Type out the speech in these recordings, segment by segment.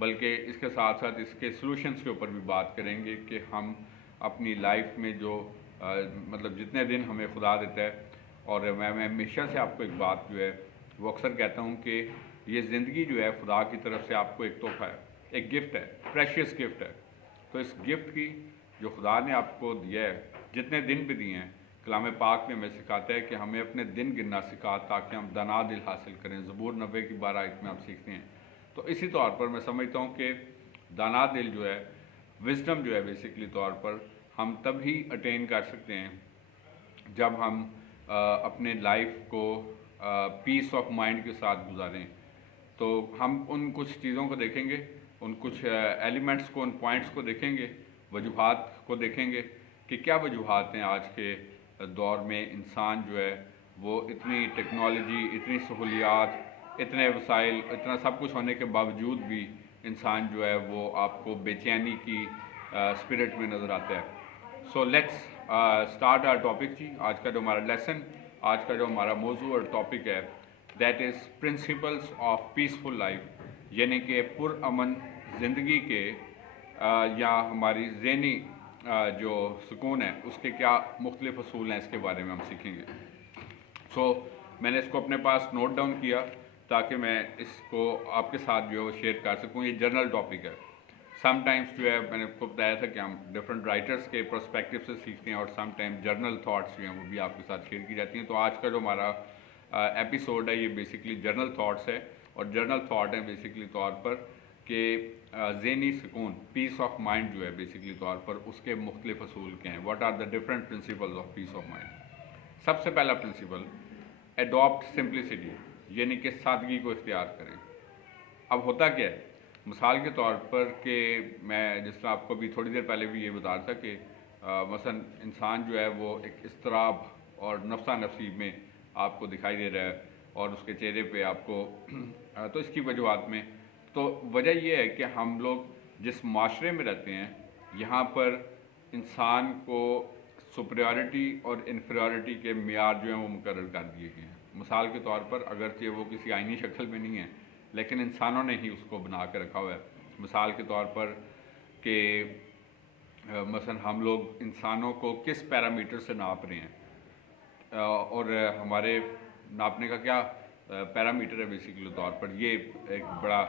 بلکہ اس کے ساتھ ساتھ اس کے سلوشنز کے اوپر بھی بات کریں گے کہ ہم اپنی لائف میں جو مطلب جتنے دن ہمیں خدا دیتا ہے، اور میں ہمیشہ سے آپ کو ایک بات جو ہے وہ اکثر کہتا ہوں کہ یہ زندگی جو ہے خدا کی طرف سے آپ کو ایک تحفہ ہے، ایک گفٹ ہے، پریشیس گفٹ ہے. تو اس گفٹ کی جو خدا نے آپ کو دیا ہے، جتنے دن بھی دیے ہیں، کلام پاک میں ہمیں سکھاتا ہے کہ ہمیں اپنے دن گننا سکھا تاکہ ہم دنا دل حاصل کریں. زبور 90 کی 12 آیت میں آپ سیکھتے ہیں. تو اسی طور پر میں سمجھتا ہوں کہ دانا دل جو ہے، وزڈم جو ہے بیسکلی طور پر ہم تب ہی اٹین کر سکتے ہیں جب ہم اپنے لائف کو پیس آف مائنڈ کے ساتھ گزاریں. تو ہم ان کچھ چیزوں کو دیکھیں گے، ان کچھ ایلیمنٹس کو، ان پوائنٹس کو دیکھیں گے، وجوہات کو دیکھیں گے کہ کیا وجوہات ہیں آج کے دور میں انسان جو ہے وہ اتنی ٹیکنالوجی، اتنی سہولیات، اتنے وسائل، اتنا سب کچھ ہونے کے باوجود بھی انسان جو ہے وہ آپ کو بے چینی کی اسپرٹ میں نظر آتا ہے. So let's start our topic. جی آج کا جو ہمارا لیسن، آج کا جو ہمارا موضوع اور ٹاپک ہے that is principles of peaceful life, یعنی کہ پرامن زندگی کے یا ہماری ذہنی جو سکون ہے اس کے کیا مختلف اصول ہیں، اس کے بارے میں ہم سیکھیں گے. سو میں نے اس کو اپنے پاس نوٹ ڈاؤن کیا تاکہ میں اس کو آپ کے ساتھ جو ہے وہ شیئر کر سکوں. یہ جرنل ٹاپک ہے. سم ٹائمس جو ہے میں نے کو بتایا تھا کہ ہم ڈفرینٹ رائٹرس کے پرسپیکٹو سے سیکھتے ہیں، اور سم ٹائم جرنل تھاٹس جو ہیں وہ بھی آپ کے ساتھ شیئر کی جاتی ہیں. تو آج کا جو ہمارا ایپیسوڈ ہے یہ بیسکلی جرنل تھاٹس ہے، اور جرنل تھاٹ ہیں بیسکلی طور پر کہ ذہنی سکون، پیس آف مائنڈ جو ہے بیسکلی طور پر اس کے مختلف اصول کیا ہیں. What are the different principles of peace of mind. سب سے پہلا پرنسپل، ایڈاپٹ سمپلسٹی، یعنی کہ سادگی کو اختیار کریں. اب ہوتا کیا ہے، مثال کے طور پر کہ میں جس طرح آپ کو بھی تھوڑی دیر پہلے بھی یہ بتا رہا تھا کہ مثلا انسان جو ہے وہ ایک اضطراب اور نفسا نفسی میں آپ کو دکھائی دے رہا ہے، اور اس کے چہرے پہ آپ کو تو اس کی وجوہات میں تو وجہ یہ ہے کہ ہم لوگ جس معاشرے میں رہتے ہیں یہاں پر انسان کو سپریورٹی اور انفیریورٹی کے معیار جو ہیں وہ مقرر کر دیے گئے ہیں. مثال کے طور پر اگرچہ وہ کسی آئینی شکل میں نہیں ہے لیکن انسانوں نے ہی اس کو بنا کے رکھا ہوا ہے. مثال کے طور پر کہ مثلا ہم لوگ انسانوں کو کس پیرامیٹر سے ناپ رہے ہیں، اور ہمارے ناپنے کا کیا پیرامیٹر ہے بیسکلی طور پر. یہ ایک بڑا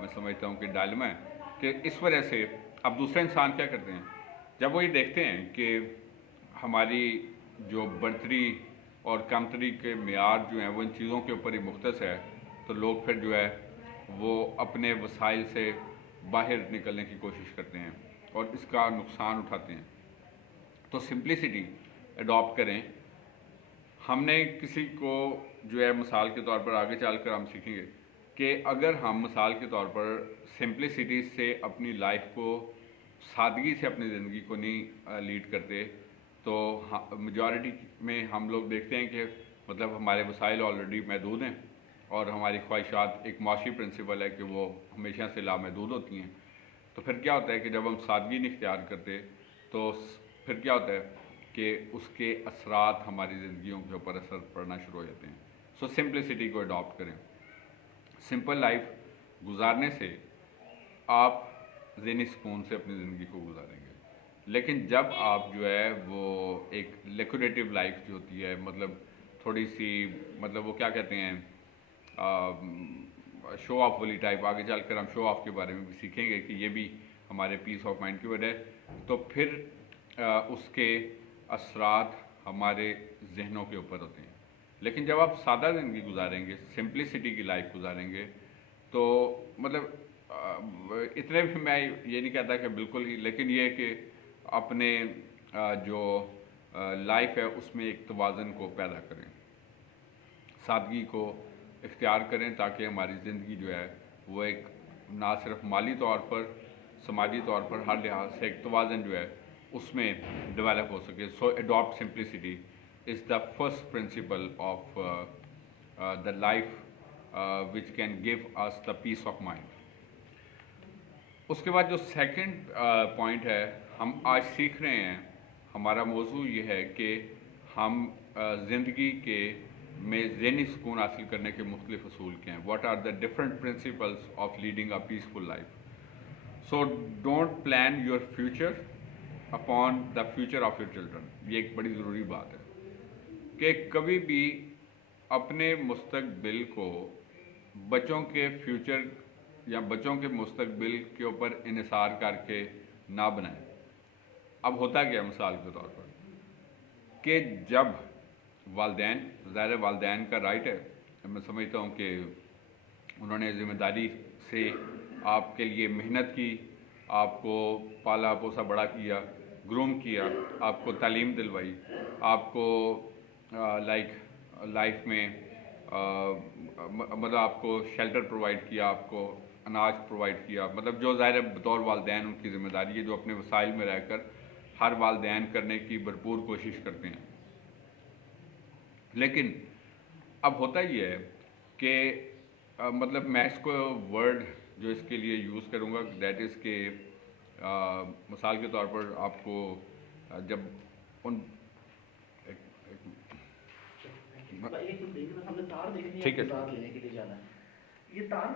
میں سمجھتا ہوں کہ ڈائلما ہے کہ اس وجہ سے اب دوسرے انسان کیا کرتے ہیں جب وہ یہ دیکھتے ہیں کہ ہماری جو برتری اور کمتری کے معیار جو ہیں وہ ان چیزوں کے اوپر ہی مختص ہے، تو لوگ پھر جو ہے وہ اپنے وسائل سے باہر نکلنے کی کوشش کرتے ہیں اور اس کا نقصان اٹھاتے ہیں. تو سمپلسٹی اڈاپٹ کریں. ہم نے کسی کو جو ہے مثال کے طور پر آگے چل کر ہم سیکھیں گے کہ اگر ہم مثال کے طور پر سمپلسٹی سے اپنی لائف کو، سادگی سے اپنی زندگی کو نہیں لیڈ کرتے تو میجورٹی میں ہم لوگ دیکھتے ہیں کہ مطلب ہمارے وسائل آلریڈی محدود ہیں اور ہماری خواہشات، ایک معاشی پرنسپل ہے کہ وہ ہمیشہ سے لامحدود ہوتی ہیں. تو پھر کیا ہوتا ہے کہ جب ہم سادگی نہیں اختیار کرتے تو پھر کیا ہوتا ہے کہ اس کے اثرات ہماری زندگیوں کے اوپر اثر پڑنا شروع ہو جاتے ہیں. سو سمپلسٹی کو اڈاپٹ کریں. سمپل لائف گزارنے سے آپ ذہنی سکون سے اپنی زندگی کو گزاریں گے. لیکن جب آپ جو ہے وہ ایک لیکوریٹو لائف جو ہوتی ہے، مطلب تھوڑی سی مطلب وہ کیا کہتے ہیں شو آف والی ٹائپ، آگے چل کر ہم شو آف کے بارے میں بھی سیکھیں گے کہ یہ بھی ہمارے پیس آف مائنڈ کی وجہ ہے، تو پھر اس کے اثرات ہمارے ذہنوں کے اوپر ہوتے ہیں. لیکن جب آپ سادہ زندگی گزاریں گے، سمپلسٹی کی لائف گزاریں گے، تو مطلب اتنے بھی میں یہ نہیں کہتا کہ بالکل ہی، لیکن یہ کہ اپنے جو لائف ہے اس میں ایک توازن کو پیدا کریں، سادگی کو اختیار کریں تاکہ ہماری زندگی جو ہے وہ ایک نہ صرف مالی طور پر، سماجی طور پر، ہر لحاظ سے ایک توازن جو ہے اس میں ڈیولپ ہو سکے. So adapt simplicity as the first principle of the life which can give us the peace of mind. اس کے بعد جو سیکنڈ پوائنٹ ہے ہم آج سیکھ رہے ہیں، ہمارا موضوع یہ ہے کہ ہم زندگی کے میں ذہنی سکون حاصل کرنے کے مختلف اصول کیا ہیں. What are the different principles of leading a peaceful life. So don't plan your future upon the future of your children. یہ ایک بڑی ضروری بات ہے کہ کبھی بھی اپنے مستقبل کو بچوں کے فیوچر یا بچوں کے مستقبل کے اوپر انحصار کر کے نہ بنائیں. اب ہوتا کیا مثال کے طور پر کہ جب والدین، ظاہر والدین کا رائٹ ہے، میں سمجھتا ہوں کہ انہوں نے ذمہ داری سے آپ کے لیے محنت کی، آپ کو پالا پوسا بڑا کیا، گروم کیا، آپ کو تعلیم دلوائی، آپ کو لائف میں مطلب آپ کو شیلٹر پرووائڈ کیا، آپ کو اناج پرووائڈ کیا، مطلب جو ظاہر بطور والدین ان کی ذمہ داری ہے جو اپنے وسائل میں رہ کر ہر والدین کرنے کی بھرپور کوشش کرتے ہیں. لیکن اب ہوتا یہ ہے کہ مطلب میں اس کو ورڈ جو اس کے لیے یوز کروں گا دیٹ از کہ مثال کے طور پر آپ کو جب ان ٹھیک ہے یہ تار